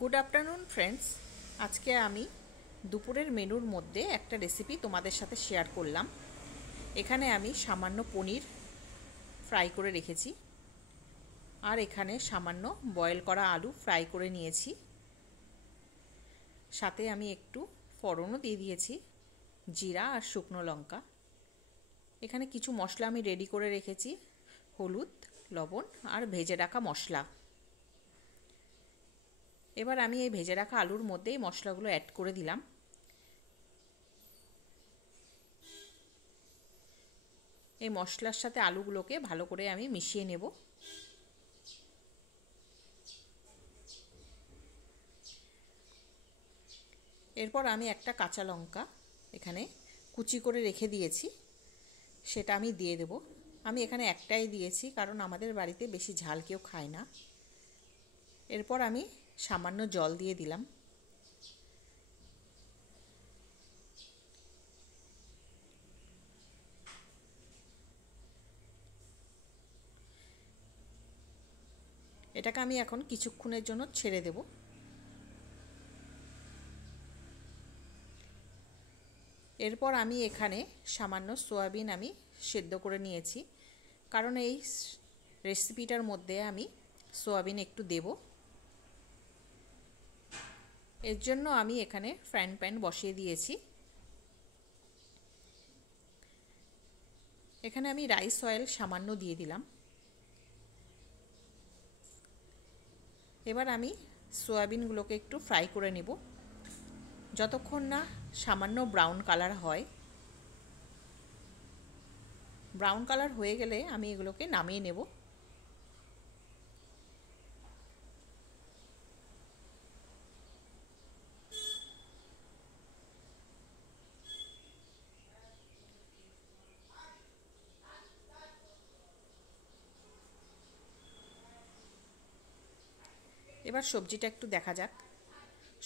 Good afternoon friends. আজকে আমি দুপুরের মেনুর মধ্যে একটা রেসিপি তোমাদের সাথে শেয়ার করলাম। এখানে আমি সামান্য পনির ফ্রাই করে রেখেছি, আর এখানে সামান্য বয়েল করা আলু ফ্রাই করে নিয়েছি। সাথে আমি একটু ফোড়নও দিয়ে দিয়েছি, জিরা আর শুকনো লঙ্কা। এখানে কিছু মশলা আমি রেডি করে রেখেছি, হলুদ, লবণ আর ভেজে রাখা মশলা। এবার আমি এই ভেজে রাখা আলুর মধ্যেই মশলাগুলো অ্যাড করে দিলাম। এই মশলার সাথে আলুগুলোকে ভালো করে আমি মিশিয়ে নেব। এরপর আমি একটা কাঁচা লঙ্কা এখানে কুচি করে রেখে দিয়েছি, সেটা আমি দিয়ে দেব। আমি এখানে একটাই দিয়েছি, কারণ আমাদের বাড়িতে বেশি ঝাল কেউ খায় না। এরপর আমি সামান্য জল দিয়ে দিলাম। এটাকে আমি এখন কিছুক্ষণের জন্য ছেড়ে দেব। এরপর আমি এখানে সামান্য সয়াবিন আমি সেদ্ধ করে নিয়েছি, কারণ এই রেসিপিটার মধ্যে আমি সয়াবিন একটু দেব। এর জন্য আমি এখানে ফ্রাইং প্যান বসিয়ে দিয়েছি। এখানে আমি রাইস অয়েল সামান্য দিয়ে দিলাম। এবার আমি সয়াবিনগুলোকে একটু ফ্রাই করে নেব, যতক্ষণ না সামান্য ব্রাউন কালার হয়। ব্রাউন কালার হয়ে গেলে আমি এগুলোকে নামিয়ে নেব। এবার সবজিটা একটু দেখা যাক।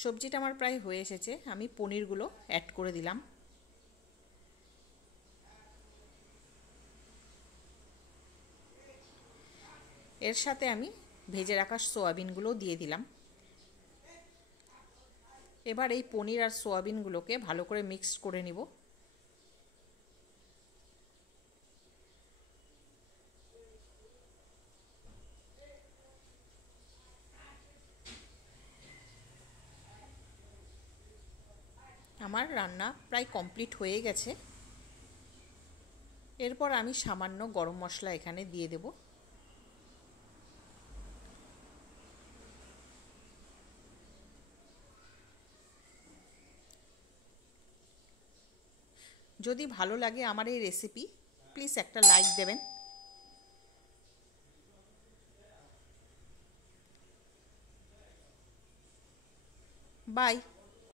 সবজিটা আমার প্রায় হয়ে এসেছে। আমি পনিরগুলো অ্যাড করে দিলাম। এর সাথে আমি ভেজে রাখা সয়াবিনগুলো দিয়ে দিলাম। এবার এই পনির আর সয়াবিনগুলোকে ভালো করে মিক্স করে নিব। আমার রান্না প্রায় কমপ্লিট হয়ে গেছে। এরপর আমি সামান্য গরম মশলা এখানে দিয়ে দেব। যদি ভালো লাগে আমার এই রেসিপি, প্লিজ একটা লাইক দেবেন। বাই।